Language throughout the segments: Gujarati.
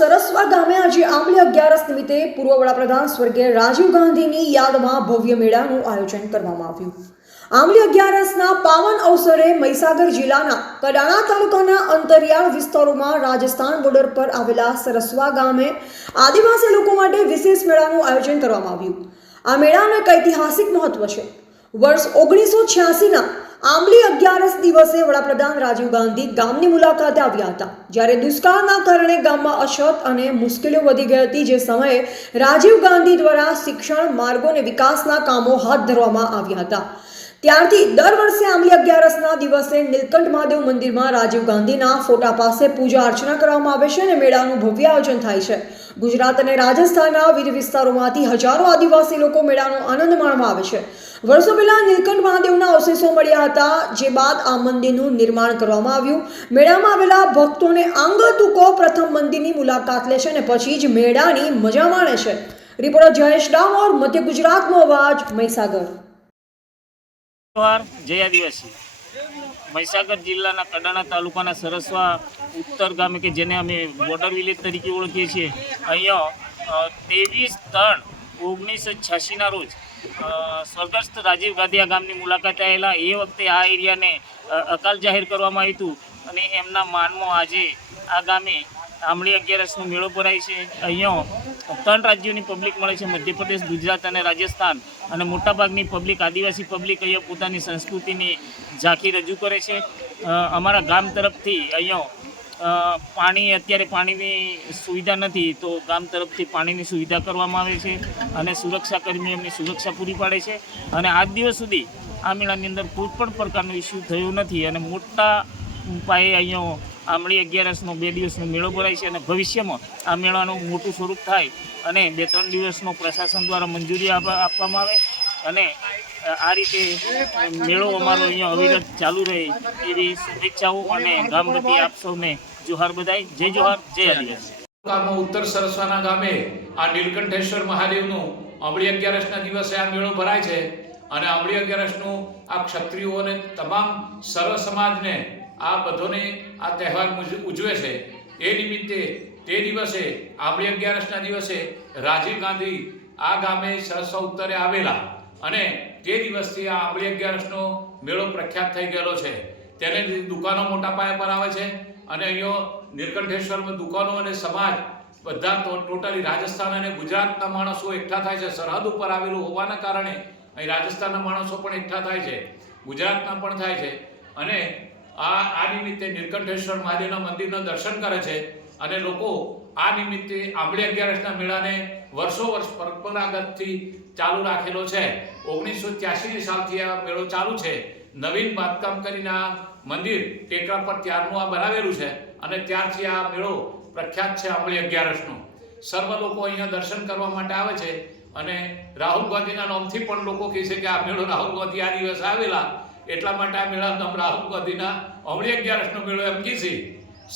સરસવા ગામે આજે આંબલી 11 નિમિત્તે પૂર્વ વડાપ્રધાન સ્વર્ગીય રાજીવ ગાંધીની યાદમાં ભવ્ય મેળાનું આયોજન કરવામાં આવ્યું। આંબલી 11ના પાવન અવસરે મહીસાગર જિલ્લાના કડાણા તાલુકાના અંતરિયાળ વિસ્તારોમાં રાજસ્થાન બોર્ડર પર આવેલા સરસવા ગામે આદિવાસી લોકો માટે વિશેષ મેળાનું આયોજન કરવામાં આવ્યું। આ મેળાનું એક ઐતિહાસિક મહત્વ છે। વર્ષ 1986ના આંબલી 11 દિવસે વડાપ્રધાન રાજીવ ગાંધી ગામની મુલાકાતે આવ્યા હતા, જ્યારે દુષ્કાળના કારણે ગામમાં અછત અને મુશ્કેલીઓ વધી ગઈ હતી। જે સમયે રાજીવ ગાંધી દ્વારા શિક્ષણ, માર્ગો અને વિકાસના કામો હાથ ધરવામાં આવ્યા હતા। ત્યારથી દર વર્ષે આંબલી 11ના દિવસે નીલકંઠ મહાદેવ મંદિરમાં રાજીવ ગાંધીના ફોટા પાસે પૂજા અર્ચના કરવામાં આવે છે અને મેળાનું ભવ્ય આયોજન થાય છે। ગુજરાત અને રાજસ્થાનના વિવિધ વિસ્તારોમાંથી હજારો આદિવાસી લોકો મેળાનો આનંદ માણવા આવે છે। વર્ષો પહેલા નીલકંઠ મહાદેવના અવશેષો મળ્યા હતા, જે બાદ આ મંદિરનું નિર્માણ કરવામાં આવ્યું। મેળામાં આવેલા ભક્તોને આંગતુકો પ્રથમ મંદિરની મુલાકાત લે છે અને પછી જ મેળાની મજા માણે છે। રિપોર્ટર જયેશ ડામોર, મધ્ય ગુજરાતનો અવાજ, મહીસાગર। જય આદિવાસી। મહીસાગર જિલ્લાના કડાણા તાલુકાના સરસવા ઉત્તર ગામે કે જેને અમે બોર્ડર વિલેજ તરીકે ઓળખીએ છીએ, અહીંયા 23/3/1986ના રોજ સ્વર્ગસ્થ રાજીવ ગાંધી આ ગામની મુલાકાતે આવેલા। એ વખતે આ એરિયાને અકાલ જાહેર કરવામાં આવ્યું હતું અને એમના માનમાં આજે આ ગામે આંબલી 11નો મેળો ભરાય છે। અહીંયા 3 રાજ્યોની પબ્લિક મળે છે, મધ્યપ્રદેશ, ગુજરાત અને રાજસ્થાન, અને મોટાભાગની પબ્લિક, આદિવાસી પબ્લિક અહીંયા પોતાની સંસ્કૃતિની ઝાંખી રજૂ કરે છે। અમારા ગામ તરફથી અહીંયા અત્યારે પાણીની સુવિધા નથી, તો ગામ તરફથી પાણીની સુવિધા કરવામાં આવે છે અને સુરક્ષાકર્મીઓ એમની સુરક્ષા પૂરી પાડે છે। અને આજ દિવસ સુધી આ મેળાની અંદર કોઈ પણ પ્રકારનો ઇસ્યુ થયો નથી અને મોટા પાયે અહીંયા આંબલી 11નો 2 દિવસનો મેળો ભરાય છે અને ભવિષ્યમાં આ મેળાનું મોટું સ્વરૂપ થાય અને 2-3 દિવસનો પ્રશાસન દ્વારા મંજૂરી આપવામાં આવે અને આ રીતે મેળો અમારો અહીંયા અવિરત ચાલુ રહે એવી શુભેચ્છાઓ અને ગામ વતી આપ સૌને જોહાર બધાય। જય જોહાર, જય આદિવાસી। ઉત્તર સરસવાના ગામે આ નીલકંઠેશ્વર મહાદેવનું આંબલી 11ના દિવસે આ મેળો ભરાય છે અને આંબલી 11નું આ ક્ષત્રિયો અને તમામ સર્વ સમાજને આ બધોને આ તહેવાર ઉજવે છે। એ નિમિત્તે તે દિવસે આંબલી 11ના દિવસે રાજીવ ગાંધી આ ગામે સરસવા ઉત્તરે આવેલા અને તે દિવસથી આ આંબલી 11નો મેળો પ્રખ્યાત થઈ ગયેલો છે। તેને દુકાનો મોટા પાયા પર આવે છે અને અહીંયા નીલકંઠેશ્વરમાં દુકાનો અને સમાજ બધા ટોટલી રાજસ્થાન અને ગુજરાતના માણસો એકઠા થાય છે। સરહદ ઉપર આવેલું હોવાના કારણે અહીં રાજસ્થાનના માણસો પણ એકઠા થાય છે, ગુજરાતના પણ થાય છે અને આ નિમિત્તે નીલકંઠેશ્વર મહાદેવના મંદિરના દર્શન કરે છે અને લોકો આ નિમિત્તે આંબલી 11ના મેળાને વર્ષો વર્ષ પરંપરાગતથી ચાલુ રાખેલો છે। 1983 સાલથી આ મેળો ચાલુ છે। નવીન બાંધકામ કરીને આ મંદિર ટેકરા પર ત્યારનું આ બનાવેલું છે અને ત્યારથી આ મેળો પ્રખ્યાત છે આંબલી 11નો। સર્વ લોકો અહીંયા દર્શન કરવા માટે આવે છે અને રાહુલ ગાંધીના નામથી પણ લોકો કહે છે કે આ મેળો રાહુલ ગાંધી આ દિવસે આવેલા, એટલા માટે આ મેળાનું નામ રાહુલ ગાંધીના આંબલી 11નો મેળો એમ કહે છે।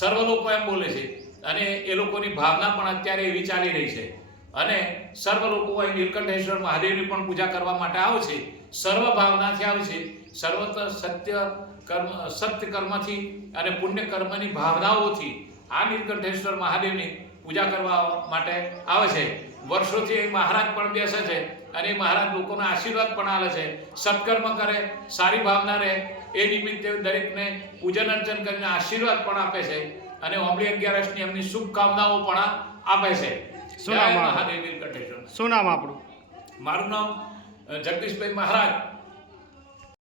સર્વ લોકો એમ બોલે છે અને એ લોકોની ભાવના પણ અત્યારે એવી ચાલી રહી છે અને સર્વ લોકો અહીં નીલકંઠેશ્વર મહાદેવની પણ પૂજા કરવા માટે આવે છે, સર્વ ભાવનાથી આવે છે। સર્વત્ર સત્ય કર્મથી અને પુણ્ય કર્મની ભાવનાઓથી આ નીલકંઠેશ્વર મહાદેવની પૂજા કરવા માટે આવે છે। વર્ષોથી એ મહારાજ પણ બેસે છે અને એ મહારાજ લોકોના આશીર્વાદ પણ આલે છે। સત્કર્મ કરે, સારી ભાવના રહે એ નિમિત્તે દરેકને પૂજન અર્ચન કરીને આશીર્વાદ પણ આપે છે અને આંબલી 11ની એમની શુભકામનાઓ પણ આપે છે। શું નામ આપણું? મારું નામ જગદીશભાઈ મહારાજ,